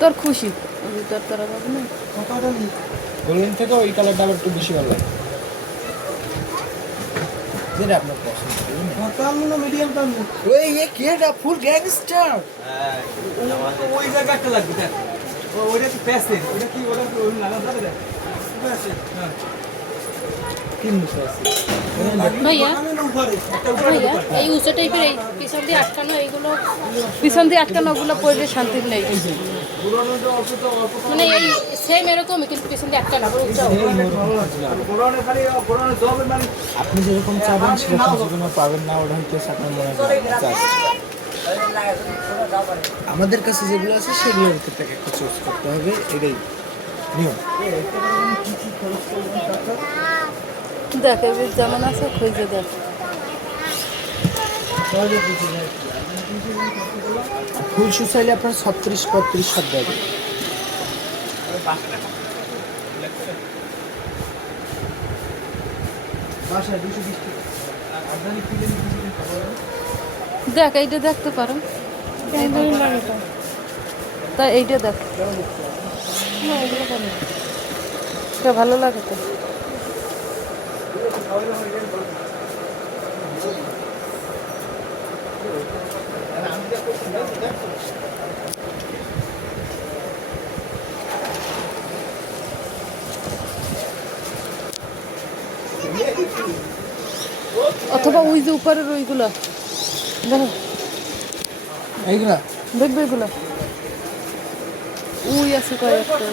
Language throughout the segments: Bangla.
তোর খুশি তোর তোরা বাবু না গোল্ডেন থেকে ওই কালারটা আবার একটু বেশি ভালো লাগে যেটা আপনার পছন্দ মিডিয়াম দাম ওই কেটা ফুল গ্যাংস্টার ওই জায়গা একটা লাগবে দেখ ওইটা কি প্যাসেজ ওটা কি ওটা লাগা যাবে দেখ প্যাসেজ হ্যাঁ ভাইয়া ভাইয়া এই উঁচু টাইপের এই পিছন দিয়ে আটকানো এইগুলো পিছন দিয়ে আটকানো ওগুলো পড়লে শান্তি নেই মানে এই সেম এরকমই কিন্তু পিছন দিয়ে আটকানো আবার উঁচু আপনি যেরকম চাবেন সেরকম জীবনে পাবেন না ওটা হচ্ছে আপনার মনে আমাদের কাছে যেগুলো আছে সেগুলোর ক্ষেত্রে একটা চুজ করতে হবে এটাই নিয়ম দেখ এবার যেমন আছে খুঁজে দেখ ফুল শু চাইলে আপনার 36-35 সব দেবে দেখ এইটা দেখতে পারো তা এইটা দেখ ভালো লাগে তো অথবা ওই যে উপরের ওইগুলো দেখো এইগুলা দেখবে এগুলো ওই আছে কয়েকটা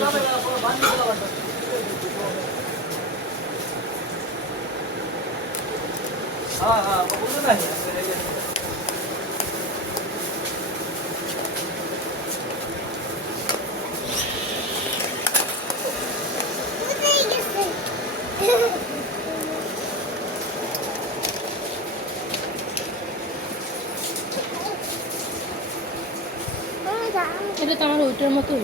এটা তো আমার ওইটার মতোই